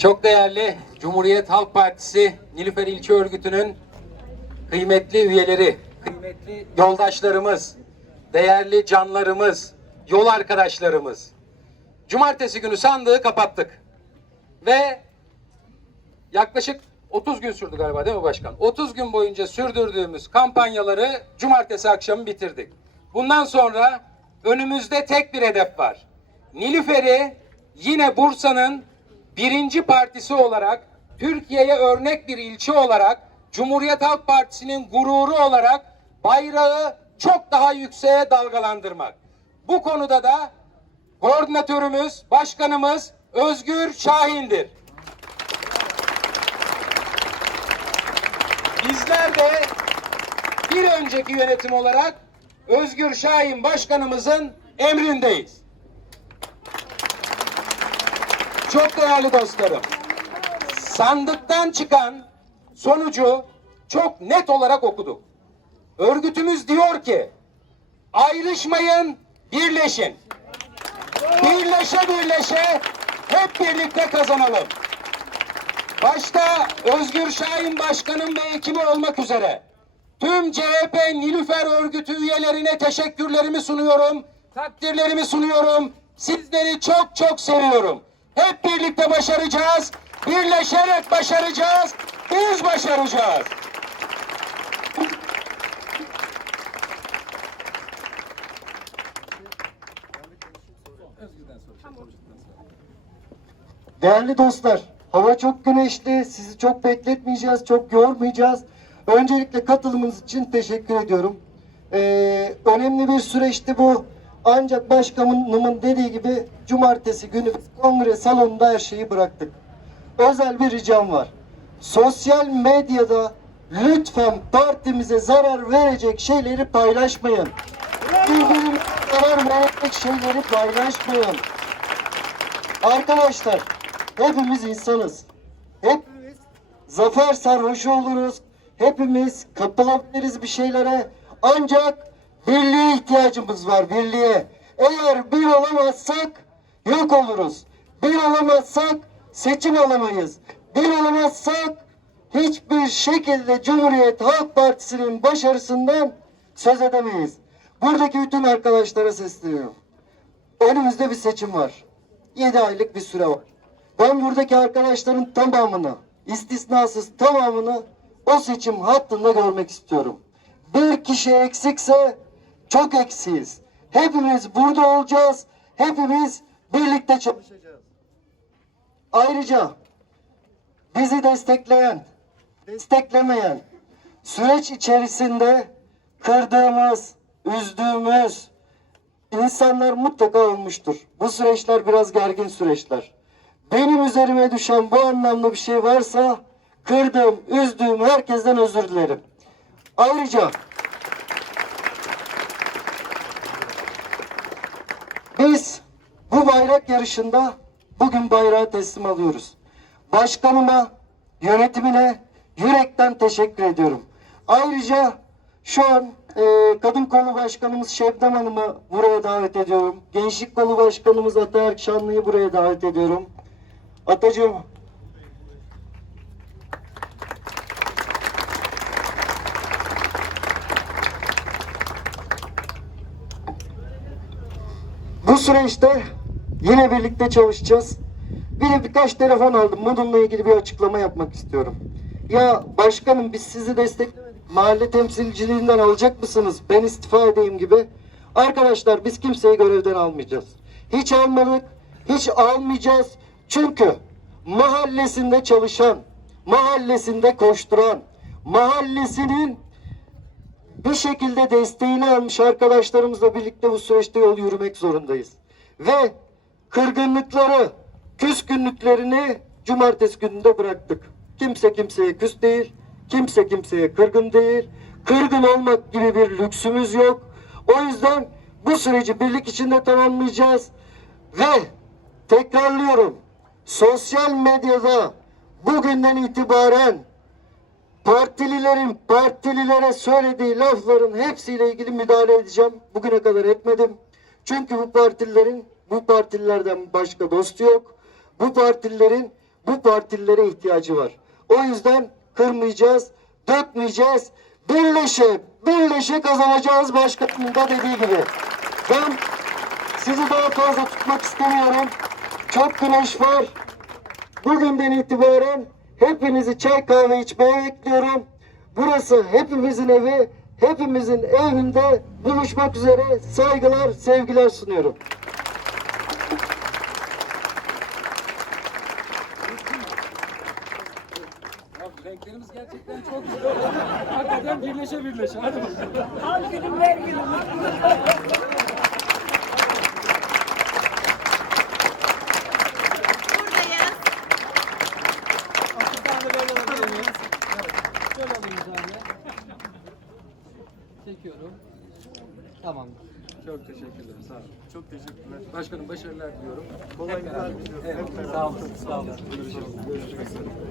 Çok değerli Cumhuriyet Halk Partisi Nilüfer İlçe Örgütü'nün kıymetli üyeleri, kıymetli yoldaşlarımız, değerli canlarımız, yol arkadaşlarımız. Cumartesi günü sandığı kapattık. Ve yaklaşık 30 gün sürdü galiba değil mi başkan? 30 gün boyunca sürdürdüğümüz kampanyaları cumartesi akşamı bitirdik. Bundan sonra önümüzde tek bir hedef var. Nilüfer'i yine Bursa'nın birinci partisi olarak, Türkiye'ye örnek bir ilçe olarak, Cumhuriyet Halk Partisi'nin gururu olarak bayrağı çok daha yükseğe dalgalandırmak. Bu konuda da koordinatörümüz, başkanımız Özgür Şahin'dir. Bizler de bir önceki yönetim olarak Özgür Şahin Başkanımızın emrindeyiz. Çok değerli dostlarım, sandıktan çıkan sonucu çok net olarak okuduk. Örgütümüz diyor ki, ayrışmayın, birleşin. Birleşe birleşe hep birlikte kazanalım. Başta Özgür Şahin Başkanım ve ekibi olmak üzere tüm CHP Nilüfer Örgütü üyelerine teşekkürlerimi sunuyorum. Takdirlerimi sunuyorum. Sizleri çok çok seviyorum. Hep birlikte başaracağız. Birleşerek başaracağız. Biz başaracağız. Değerli dostlar, hava çok güneşli, sizi çok bekletmeyeceğiz, çok yormayacağız. Öncelikle katılımınız için teşekkür ediyorum. Ee, önemli bir süreçti bu. Ancak başkanımın dediği gibi cumartesi günü kongre salonunda her şeyi bıraktık. Özel bir ricam var. Sosyal medyada lütfen partimize zarar verecek şeyleri paylaşmayın. Birbirimize zarar verecek şeyleri paylaşmayın. Arkadaşlar hepimiz insanız. Hepimiz zafer sarhoşu oluruz. Hepimiz kapılabiliriz bir şeylere. Ancak birliğe ihtiyacımız var birliğe. Eğer bir olamazsak yok oluruz. Bir olamazsak seçim alamayız. Bir olamazsak hiçbir şekilde Cumhuriyet Halk Partisi'nin başarısından söz edemeyiz. Buradaki bütün arkadaşlara sesleniyorum. Önümüzde bir seçim var. 7 aylık bir süre var. Ben buradaki arkadaşların tamamını, istisnasız tamamını o seçim hattında görmek istiyorum. Bir kişi eksikse çok eksiyiz. Hepimiz burada olacağız. Hepimiz birlikte çalışacağız. Ayrıca bizi destekleyen, desteklemeyen, süreç içerisinde kırdığımız, üzdüğümüz, İnsanlar mutlaka olmuştur. Bu süreçler biraz gergin süreçler. Benim üzerime düşen bu anlamda bir şey varsa kırdığım, üzdüğüm herkesten özür dilerim. Ayrıca biz bu bayrak yarışında bugün bayrağı teslim alıyoruz. Başkanıma, yönetimine yürekten teşekkür ediyorum. Ayrıca şu an e, Kadın Kolu Başkanımız Şebnem Hanım'ı buraya davet ediyorum. Gençlik Kolu Başkanımız Ataerk Şanlı'yı buraya davet ediyorum. Atacığım süreçte yine birlikte çalışacağız. Bir de birkaç telefon aldım. Bununla ilgili bir açıklama yapmak istiyorum. Ya başkanım biz sizi desteklemedik. Mahalle temsilciliğinden alacak mısınız? Ben istifa edeyim gibi. Arkadaşlar biz kimseyi görevden almayacağız. Hiç almadık, hiç almayacağız. Çünkü mahallesinde çalışan, mahallesinde koşturan, mahallesinin bir şekilde desteğini almış arkadaşlarımızla birlikte bu süreçte yol yürümek zorundayız. Ve kırgınlıkları, küskünlüklerini cumartesi gününde bıraktık. Kimse kimseye küs değil, kimse kimseye kırgın değil. Kırgın olmak gibi bir lüksümüz yok. O yüzden bu süreci birlik içinde tamamlayacağız. Ve tekrarlıyorum, sosyal medyada bugünden itibaren partililerin partililere söylediği lafların hepsiyle ilgili müdahale edeceğim. Bugüne kadar etmedim. Çünkü bu partililerin bu partililerden başka dostu yok. Bu partililerin bu partililere ihtiyacı var. O yüzden kırmayacağız, dökmeyeceğiz. Birleşe, birleşe kazanacağız başkanın dediği gibi. Ben sizi daha fazla tutmak istemiyorum. Çok güneş var. Bugünden itibaren hepinizi çay kahve içmeye bekliyorum. Burası hepimizin evi. Hepimizin evinde buluşmak üzere saygılar, sevgiler sunuyorum. renklerimiz gerçekten çok güzel. Hakikaten birleşe birleşe. Hadi bakalım. Al gülüm ver gülüm. Çekiyorum. Tamam. Çok teşekkür ederim. Sağ olun. Çok teşekkürler. Başkanım başarılar diliyorum. Kolaylıklar diliyorum. Evet, sağ olun. Sağ olun. Görüşürüz. Görüşmek üzere.